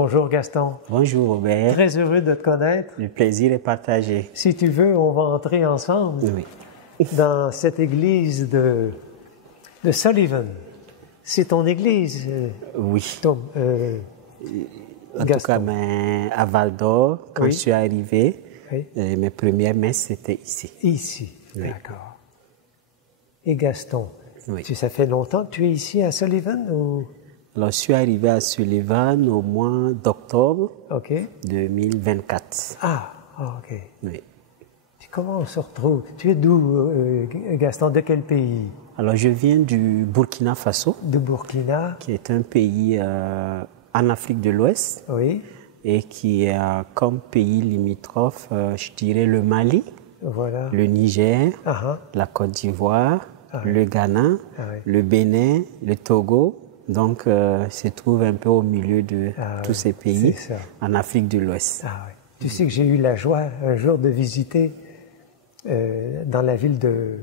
Bonjour Gaston. Bonjour Robert. Très heureux de te connaître. Le plaisir est partagé. Si tu veux, on va entrer ensemble dans cette église de Sullivan. C'est ton église? Oui. En Gaston. tout cas, à Val d'Or, quand je suis arrivé, mes premières messes, c'était ici. Ici, d'accord. Et Gaston, Oui. Ça fait longtemps que tu es ici à Sullivan ou... Alors, je suis arrivé à Sullivan au mois d'octobre 2024. Ah, ok. Oui. Puis comment on se retrouve? Tu es d'où, Gaston? De quel pays? Alors, je viens du Burkina Faso, De Burkina. qui est un pays en Afrique de l'Ouest Oui, et qui a comme pays limitrophe, je dirais, le Mali, voilà. le Niger, Ah, la Côte d'Ivoire, le Ghana, oui. le Bénin, le Togo. Donc, se trouve un peu au milieu de tous ces pays c'est ça. en Afrique de l'Ouest. Ah, oui. Tu sais que j'ai eu la joie un jour de visiter dans la ville de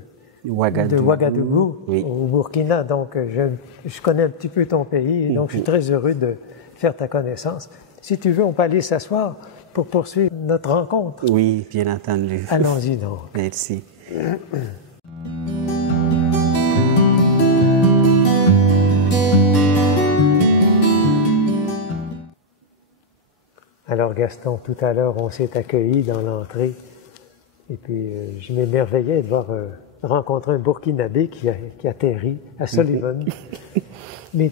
Ouagadougou, Oui. au Burkina. Donc, je connais un petit peu ton pays, donc je suis très heureux de faire ta connaissance. Si tu veux, on peut aller s'asseoir pour poursuivre notre rencontre. Oui, bien entendu. Allons-y donc. Merci. Alors Gaston, tout à l'heure, on s'est accueillis dans l'entrée et puis je m'émerveillais de voir rencontrer un Burkinabé qui atterrit à Sullivan. Mais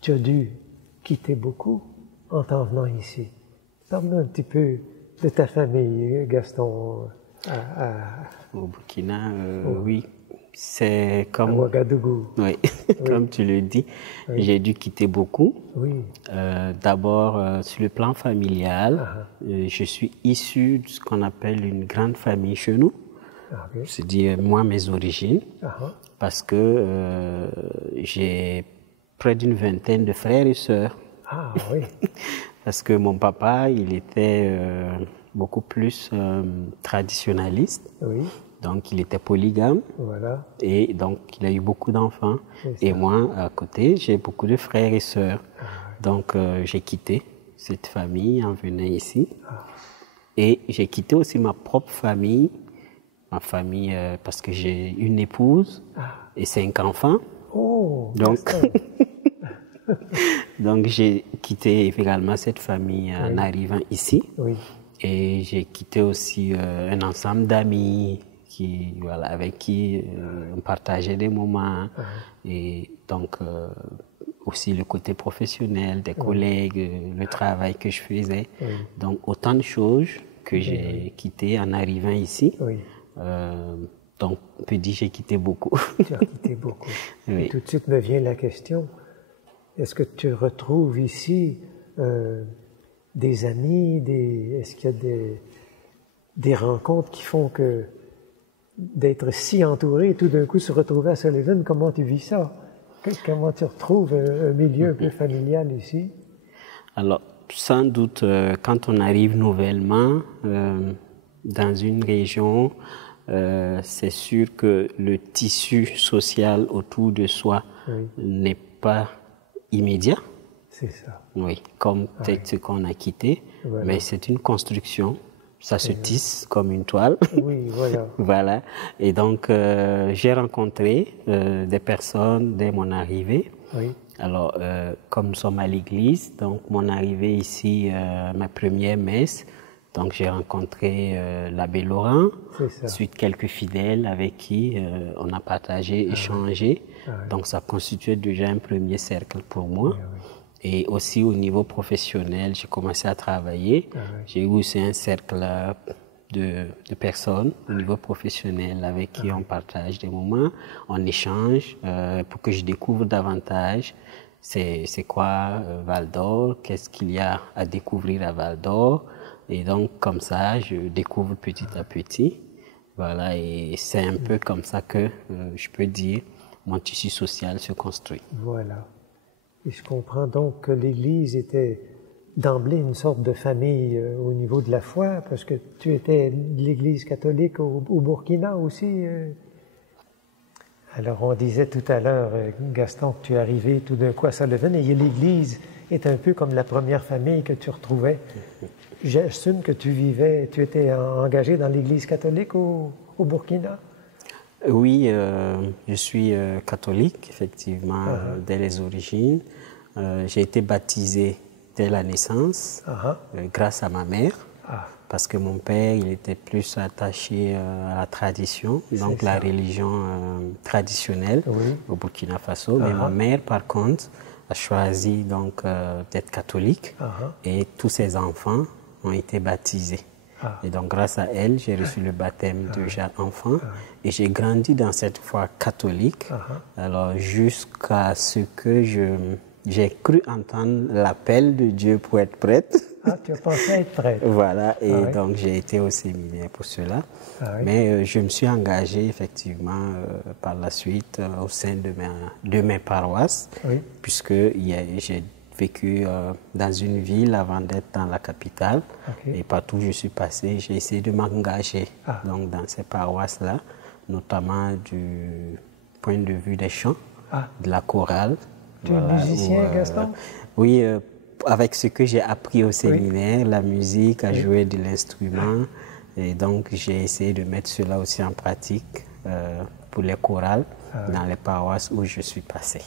tu as dû quitter beaucoup en t'en venant ici. Parle-nous un petit peu de ta famille, Gaston, Au Burkina, oui. C'est à comme... Ouagadougou. Oui, comme tu le dis, j'ai dû quitter beaucoup. Oui, D'abord, sur le plan familial, je suis issu de ce qu'on appelle une grande famille chez nous. ok. C'est-à-dire, moi, mes origines, parce que j'ai près d'une vingtaine de frères et sœurs. Ah oui, Parce que mon papa, il était beaucoup plus traditionnaliste. oui, Donc, il était polygame. voilà. Et donc, il a eu beaucoup d'enfants. C'est Et ça. moi, à côté, j'ai beaucoup de frères et sœurs. Donc, j'ai quitté cette famille en venant ici. Et j'ai quitté aussi ma propre famille. Ma famille, parce que j'ai une épouse et 5 enfants. Oh, Donc, Gaston. donc j'ai quitté également cette famille en arrivant ici. Oui, Et j'ai quitté aussi un ensemble d'amis avec qui on partageait des moments. Et donc, aussi le côté professionnel, des collègues, le travail que je faisais. Donc, autant de choses que j'ai quitté en arrivant ici. oui. Donc, on peut dire que j'ai quitté beaucoup. Tu as quitté beaucoup. Oui. Et tout de suite me vient la question, est-ce que tu retrouves ici des amis, est-ce qu'il y a des rencontres qui font que d'être si entouré et tout d'un coup se retrouver à Sullivan, comment tu vis ça? Comment tu retrouves un milieu un peu familial ici? Alors, sans doute, quand on arrive nouvellement dans une région, c'est sûr que le tissu social autour de soi n'est pas immédiat. C'est ça. Oui, comme peut-être ce qu'on a quitté, Voilà. mais c'est une construction. Ça se tisse comme une toile. Oui, voilà. Voilà. Et donc, j'ai rencontré des personnes dès mon arrivée. Oui, Alors, comme nous sommes à l'église, donc mon arrivée ici, ma première messe, donc j'ai rencontré l'abbé Laurent, c'est ça. ensuite quelques fidèles avec qui on a partagé, échangé. Donc, ça constituait déjà un premier cercle pour moi. Et aussi au niveau professionnel, j'ai commencé à travailler. J'ai eu aussi un cercle de personnes au niveau professionnel avec qui on partage des moments, on échange pour que je découvre davantage c'est quoi Val d'Or, qu'est-ce qu'il y a à découvrir à Val d'Or. Et donc comme ça, je découvre petit à petit. Voilà, et c'est un peu comme ça que je peux dire mon tissu social se construit. Voilà. Et je comprends donc que l'Église était d'emblée une sorte de famille au niveau de la foi, parce que tu étais de l'Église catholique au Burkina aussi. Alors on disait tout à l'heure, Gaston, que tu es arrivé tout d'un coup à Sullivan, et il y a l'Église est un peu comme la première famille que tu retrouvais. J'assume que tu étais engagé dans l'Église catholique au Burkina? Oui, je suis catholique, effectivement, dès les origines. J'ai été baptisé dès la naissance, grâce à ma mère, parce que mon père, il était plus attaché à la tradition, donc la religion traditionnelle au Burkina Faso. Mais ma mère, par contre, a choisi donc d'être catholique et tous ses enfants ont été baptisés. Et donc, grâce à elle, j'ai reçu le baptême de jeune enfant et j'ai grandi dans cette foi catholique. Alors, jusqu'à ce que j'ai cru entendre l'appel de Dieu pour être prêtre. Ah, tu as pensé être prêtre. Voilà, et donc j'ai été au séminaire pour cela. Mais je me suis engagé effectivement par la suite au sein de mes paroisses, puisque j'ai vécu dans une ville avant d'être dans la capitale. Et partout où je suis passé, j'ai essayé de m'engager donc dans ces paroisses-là, notamment du point de vue des chants, de la chorale. Tu es musicien, Gaston? Oui, avec ce que j'ai appris au séminaire, la musique, à jouer de l'instrument. Et donc, j'ai essayé de mettre cela aussi en pratique pour les chorales dans les paroisses où je suis passé.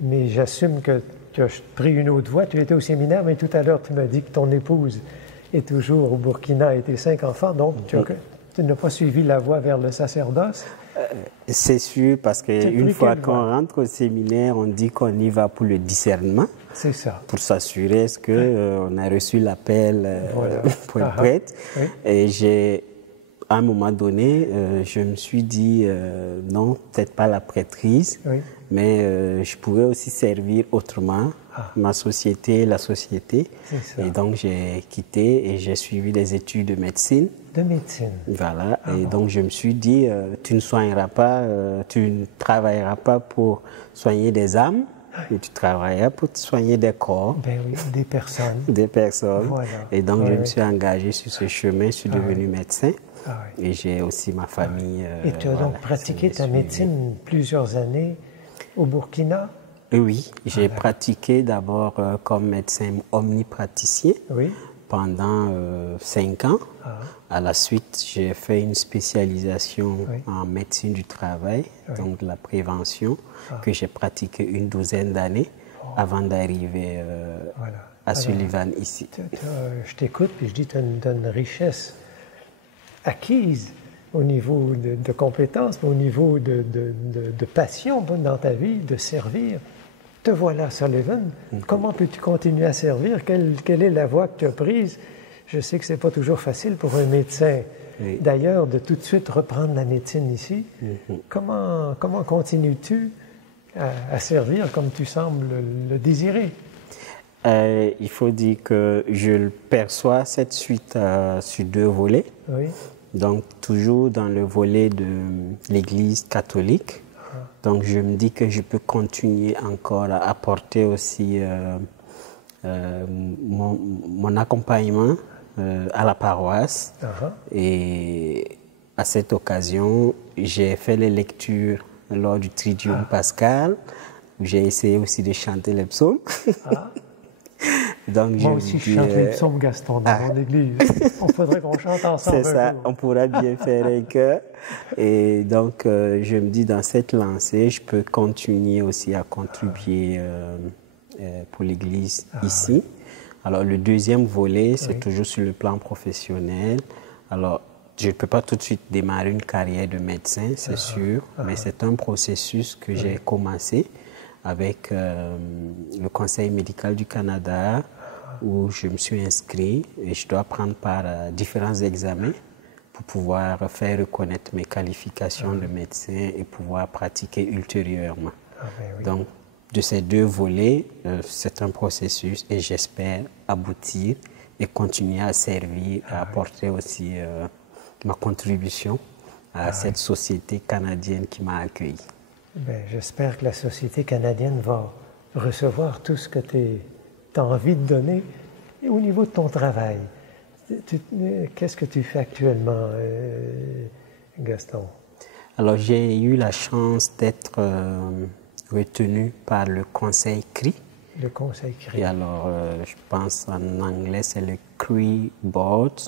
Mais j'assume que tu as pris une autre voie. Tu étais au séminaire, mais tout à l'heure, tu m'as dit que ton épouse est toujours au Burkina et tes 5 enfants. Donc, tu n'as pas suivi la voie vers le sacerdoce? C'est sûr, parce qu'une fois qu'on rentre au séminaire, on dit qu'on y va pour le discernement. C'est ça. Pour s'assurer qu'on a reçu l'appel pour être prêtre. Et à un moment donné, je me suis dit, non, peut-être pas la prêtrise, mais je pourrais aussi servir autrement ma société, la société. Et donc, j'ai quitté et j'ai suivi des études de médecine. De médecine. Voilà. Et donc, je me suis dit, tu ne soigneras pas, tu ne travailleras pas pour soigner des âmes, mais tu travailleras pour soigner des corps. Ben oui, des personnes. Des personnes. Voilà. Et donc, je me suis engagé sur ce chemin, je suis devenu médecin. Et j'ai aussi ma famille. Et tu as donc pratiqué ta médecine plusieurs années au Burkina? Oui, j'ai pratiqué d'abord comme médecin omnipraticien pendant 5 ans. À la suite, j'ai fait une spécialisation en médecine du travail, donc de la prévention, que j'ai pratiqué une 12aine d'années avant d'arriver à Sullivan ici. Je t'écoute et je dis que tu as une richesse acquise au niveau de compétences, au niveau de passion dans ta vie, de servir. Te voilà, Sullivan. Comment peux-tu continuer à servir? Quelle est la voie que tu as prise? Je sais que ce n'est pas toujours facile pour un médecin, d'ailleurs, de tout de suite reprendre la médecine ici. Comment continues-tu à servir comme tu sembles le désirer? Il faut dire que je perçois cette suite sur 2 volets. Donc, toujours dans le volet de l'Église catholique. Donc, je me dis que je peux continuer encore à apporter aussi mon accompagnement à la paroisse. Et à cette occasion, j'ai fait les lectures lors du Triduum pascal. J'ai essayé aussi de chanter les psaumes. Donc, moi aussi, je chante les psaumes, Gaston, dans mon église. On faudrait qu'on chante ensemble. C'est ça, on pourra bien faire un chœur. Et donc, je me dis, dans cette lancée, je peux continuer aussi à contribuer pour l'église ici. Alors, le deuxième volet, c'est toujours sur le plan professionnel. Alors, je ne peux pas tout de suite démarrer une carrière de médecin, c'est sûr, mais c'est un processus que j'ai commencé avec le Conseil médical du Canada, où je me suis inscrit et je dois prendre part à différents examens pour pouvoir faire reconnaître mes qualifications de médecin et pouvoir pratiquer ultérieurement. Donc, de ces 2 volets, c'est un processus et j'espère aboutir et continuer à servir, à apporter aussi ma contribution à cette société canadienne qui m'a accueilli. Ben, j'espère que la société canadienne va recevoir tout ce que tu as envie de donner. Et au niveau de ton travail, qu'est-ce que tu fais actuellement, Gaston? Alors, j'ai eu la chance d'être retenu par le conseil CRI. Le conseil CRI. Et alors, je pense en anglais, c'est le CRI Board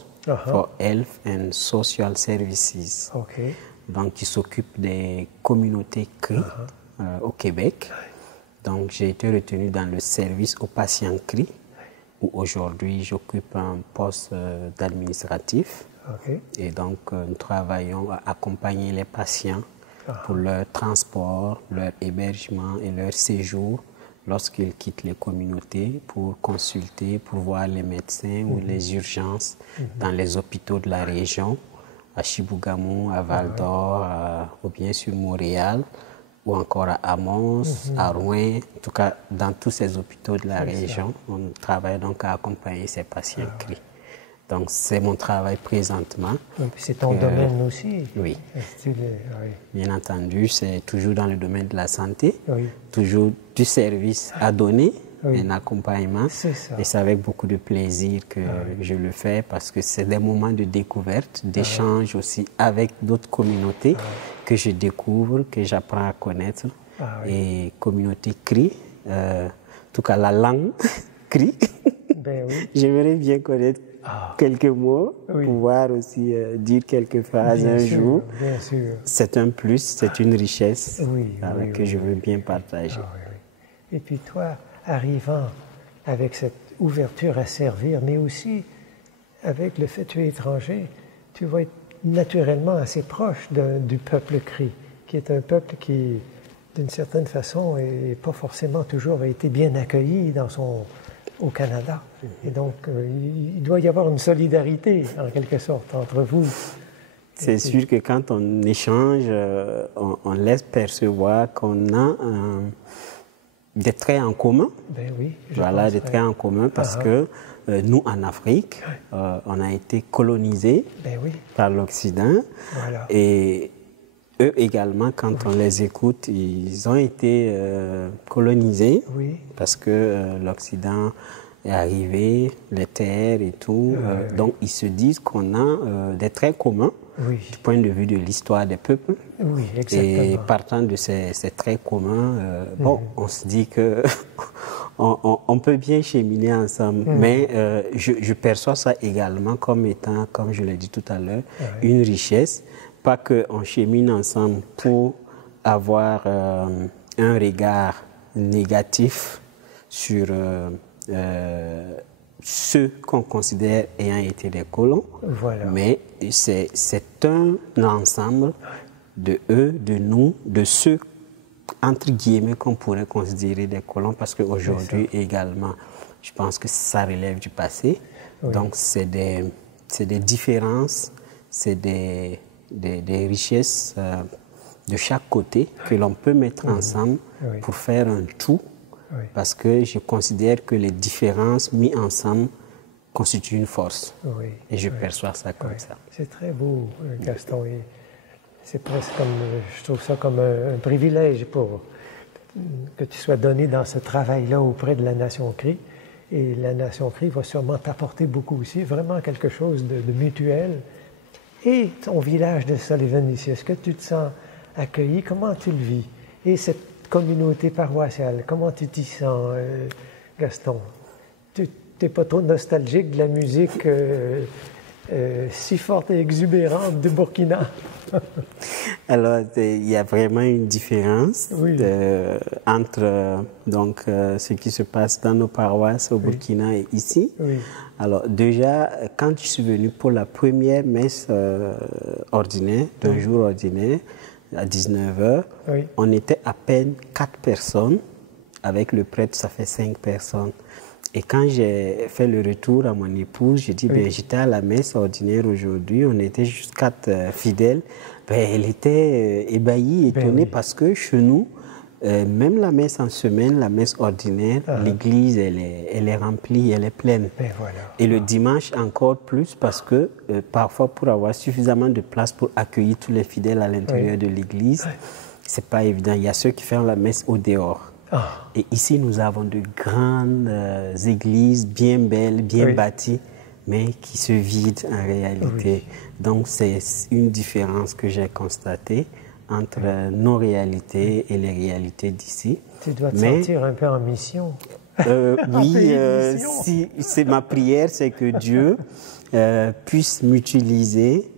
for Health and Social Services. OK. Donc, qui s'occupe des communautés CRI au Québec. Donc, j'ai été retenu dans le service aux patients CRI, où aujourd'hui j'occupe un poste d'administratif. Okay. Et donc, nous travaillons à accompagner les patients pour leur transport, leur hébergement et leur séjour lorsqu'ils quittent les communautés pour consulter, pour voir les médecins ou les urgences dans les hôpitaux de la région, à Chibougamau, à Val-d'Or, ou bien sur Montréal, ou encore à Amos, à Rouen, en tout cas dans tous ces hôpitaux de la région. On travaille donc à accompagner ces patients CRI. Donc c'est mon travail présentement. C'est ton domaine aussi? Oui. Bien entendu, c'est toujours dans le domaine de la santé, toujours du service à donner, un accompagnement. C'est ça. Et c'est avec beaucoup de plaisir que je le fais parce que c'est des moments de découverte, d'échange aussi avec d'autres communautés que je découvre, que j'apprends à connaître. Et communauté CRI, en tout cas la langue CRI, j'aimerais bien connaître quelques mots, pouvoir aussi dire quelques phrases un jour. Bien sûr. C'est un plus, c'est une richesse que je veux bien partager. Et puis toi, arrivant avec cette ouverture à servir, mais aussi avec le fait que tu es étranger, tu vas être naturellement assez proche du peuple CRI, qui est un peuple qui, d'une certaine façon, n'a pas forcément toujours été bien accueilli au Canada. Et donc, il doit y avoir une solidarité, en quelque sorte, entre vous. C'est sûr que quand on échange, on laisse percevoir qu'on a des traits en commun. Ben oui. Voilà, des traits en commun parce que nous, en Afrique, on a été colonisés par l'Occident. Voilà. Et eux également, quand on les écoute, ils ont été colonisés parce que l'Occident est arrivé, les terres et tout. Donc, ils se disent qu'on a des traits communs du point de vue de l'histoire des peuples. Oui, exactement. Et partant de ces traits communs, on se dit que on peut bien cheminer ensemble. Mais je perçois ça également comme étant, comme je l'ai dit tout à l'heure, une richesse. Pas qu'on chemine ensemble pour avoir un regard négatif sur ceux qu'on considère ayant été des colons, mais c'est un ensemble de eux, de nous, de ceux, entre guillemets, qu'on pourrait considérer des colons, parce qu'aujourd'hui également, je pense que ça relève du passé. Donc c'est des différences, c'est des richesses de chaque côté que l'on peut mettre ensemble pour faire un tout, parce que je considère que les différences mises ensemble constituent une force. Et je perçois ça comme ça. C'est très beau, Gaston. C'est presque comme, je trouve ça comme un privilège que tu sois donné dans ce travail-là auprès de la Nation CRI. Et la Nation CRI va sûrement t'apporter beaucoup aussi, vraiment quelque chose de mutuel. Et ton village de Sullivan ici, est-ce que tu te sens accueilli? Comment tu le vis? Et cette communauté paroissiale, comment tu t'y sens, Gaston? Tu n'es pas trop nostalgique de la musique si forte et exubérante du Burkina? Alors, il y a vraiment une différence entre ce qui se passe dans nos paroisses au Burkina et ici. Alors, déjà, quand je suis venu pour la première messe ordinaire, d'un jour ordinaire, à 19h, on était à peine 4 personnes. Avec le prêtre, ça fait 5 personnes. Et quand j'ai fait le retour à mon épouse, j'ai dit, j'étais à la messe ordinaire aujourd'hui, on était juste 4 fidèles. Elle était ébahie, étonnée, parce que chez nous, même la messe en semaine, la messe ordinaire, l'église, elle est remplie, elle est pleine. Et, voilà. Et le dimanche encore plus parce que parfois pour avoir suffisamment de place pour accueillir tous les fidèles à l'intérieur de l'église, c'est pas évident. Il y a ceux qui font la messe au dehors. Et ici, nous avons de grandes églises bien belles, bien bâties, mais qui se vident en réalité. Donc, c'est une différence que j'ai constatée entre nos réalités et les réalités d'ici. Tu dois te sentir un peu en mission. Oui, si, c'est ma prière, c'est que Dieu puisse m'utiliser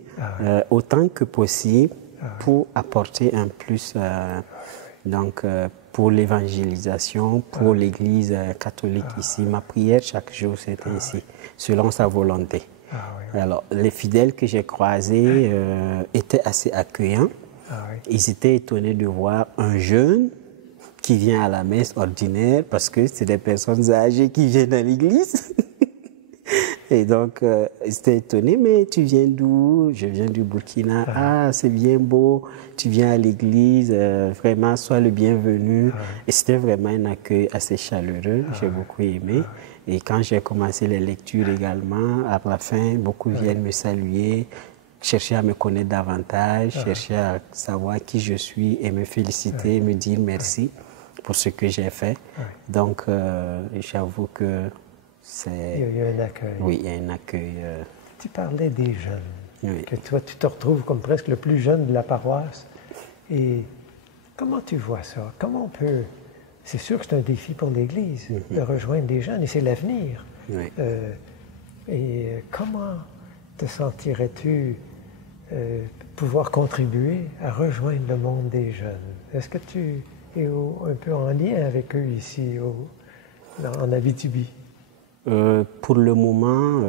autant que possible pour apporter un plus pour l'évangélisation, pour l'Église catholique ici. Ma prière chaque jour, c'est ainsi, selon sa volonté. Alors, les fidèles que j'ai croisés étaient assez accueillants. Ils étaient étonnés de voir un jeune qui vient à la messe ordinaire parce que c'est des personnes âgées qui viennent à l'église. Et donc, ils étaient étonnés, mais tu viens d'où? Je viens du Burkina. Ah, c'est bien beau, tu viens à l'église, vraiment, sois le bienvenu. Et c'était vraiment un accueil assez chaleureux, j'ai beaucoup aimé. Et quand j'ai commencé les lectures également, à la fin, beaucoup viennent me saluer, chercher à me connaître davantage, chercher à savoir qui je suis et me féliciter, me dire merci pour ce que j'ai fait. Donc, j'avoue que c'est... Il y a un accueil. Oui, il y a un accueil. Tu parlais des jeunes, que toi, tu te retrouves comme presque le plus jeune de la paroisse. Et comment tu vois ça? Comment on peut... C'est sûr que c'est un défi pour l'Église de rejoindre des jeunes, et c'est l'avenir. Et comment te sentirais-tu pouvoir contribuer à rejoindre le monde des jeunes? Est-ce que tu es un peu en lien avec eux ici, en Abitibi? Pour le moment,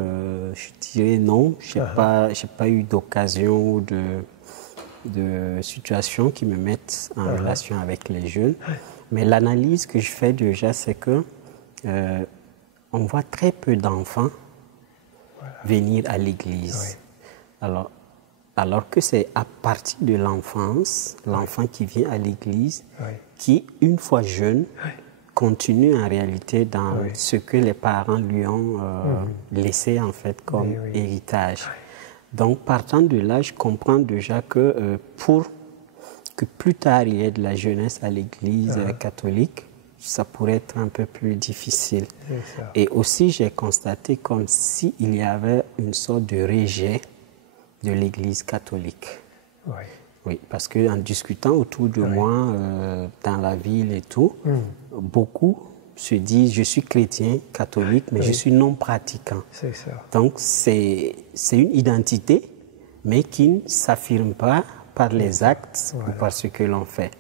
je dirais non. Je n'ai pas eu d'occasion ou de situation qui me mettent en relation avec les jeunes. Mais l'analyse que je fais déjà, c'est que on voit très peu d'enfants venir à l'église. Alors que c'est à partir de l'enfance, l'enfant qui vient à l'église, qui, une fois jeune, continue en réalité dans ce que les parents lui ont laissé en fait comme héritage. Donc, partant de là, je comprends déjà que pour que plus tard il y ait de la jeunesse à l'église catholique, ça pourrait être un peu plus difficile. Et aussi, j'ai constaté comme s'il y avait une sorte de rejet de l'église catholique. Oui, parce qu'en discutant autour de moi, dans la ville et tout, beaucoup se disent, je suis chrétien, catholique, mais je suis non pratiquant. C'est ça. Donc, c'est une identité, mais qui ne s'affirme pas par les actes ou par ce que l'on fait.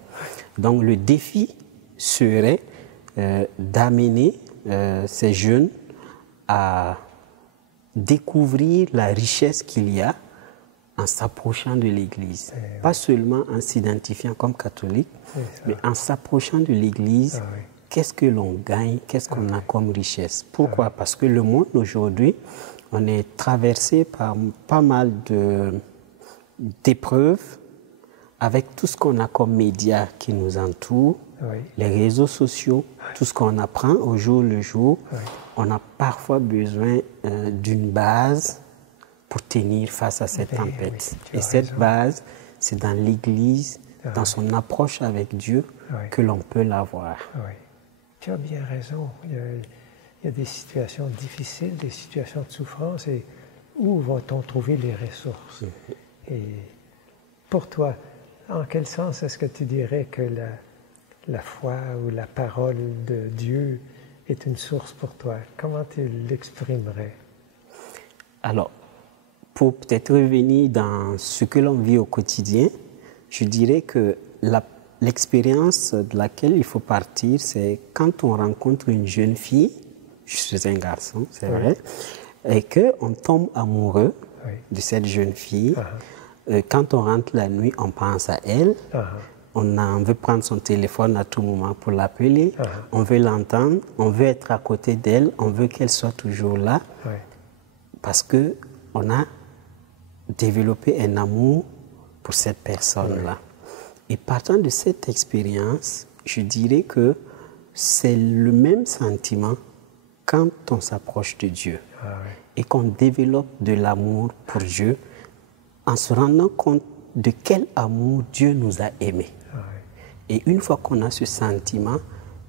Donc, le défi serait d'amener ces jeunes à découvrir la richesse qu'il y a en s'approchant de l'Église. Pas seulement en s'identifiant comme catholique, mais en s'approchant de l'Église, qu'est-ce que l'on gagne, qu'est-ce qu'on a comme richesse. Pourquoi? Parce que le monde aujourd'hui, on est traversé par pas mal d'épreuves avec tout ce qu'on a comme médias qui nous entourent, les réseaux sociaux, tout ce qu'on apprend au jour le jour. On a parfois besoin d'une base pour tenir face à cette tempête. Et cette base, c'est dans l'Église, dans son approche avec Dieu, que l'on peut l'avoir. Tu as bien raison. Il y a des situations difficiles, des situations de souffrance, et où va-t-on trouver les ressources? Et pour toi, en quel sens est-ce que tu dirais que la foi ou la parole de Dieu est une source pour toi? Comment tu l'exprimerais? Alors, pour peut-être revenir dans ce que l'on vit au quotidien, je dirais que l'expérience de laquelle il faut partir, c'est quand on rencontre une jeune fille, je suis un garçon, c'est vrai, et qu'on tombe amoureux de cette jeune fille. Quand on rentre la nuit, on pense à elle. On veut prendre son téléphone à tout moment pour l'appeler. On veut l'entendre, on veut être à côté d'elle, on veut qu'elle soit toujours là. Parce qu'on a développé un amour pour cette personne-là. Et partant de cette expérience, je dirais que c'est le même sentiment quand on s'approche de Dieu et qu'on développe de l'amour pour Dieu en se rendant compte de quel amour Dieu nous a aimés. Et une fois qu'on a ce sentiment,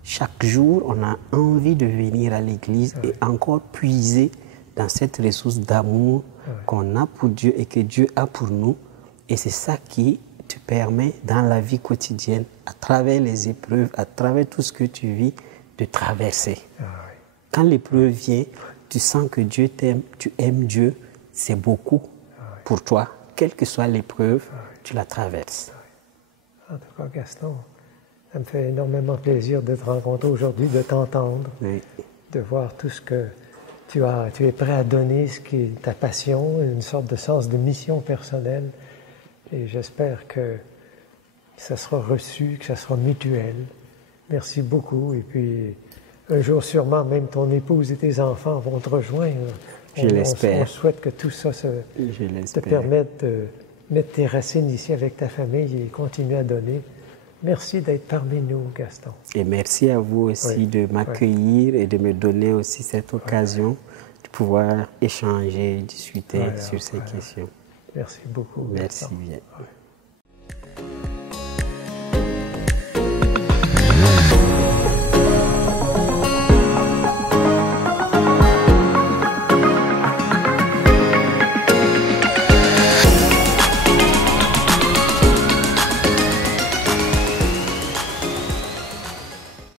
chaque jour, on a envie de venir à l'église et encore puiser dans cette ressource d'amour qu'on a pour Dieu et que Dieu a pour nous. Et c'est ça qui te permet, dans la vie quotidienne, à travers les épreuves, à travers tout ce que tu vis, de traverser. Quand l'épreuve vient, tu sens que Dieu t'aime, tu aimes Dieu, c'est beaucoup pour toi. Quelle que soit l'épreuve, tu la traverses. En tout cas, Gaston, ça me fait énormément plaisir de te rencontrer aujourd'hui, de t'entendre, de voir tout ce que tu es prêt à donner, ce qui est ta passion, une sorte de sens de mission personnelle. Et j'espère que ça sera reçu, que ça sera mutuel. Merci beaucoup. Et puis, un jour sûrement, même ton épouse et tes enfants vont te rejoindre. Je l'espère. On souhaite que tout ça te permette de mettre tes racines ici avec ta famille et continuer à donner. Merci d'être parmi nous, Gaston. Et merci à vous aussi de m'accueillir et de me donner aussi cette occasion de pouvoir échanger, discuter sur ces questions. Merci beaucoup. Merci bien.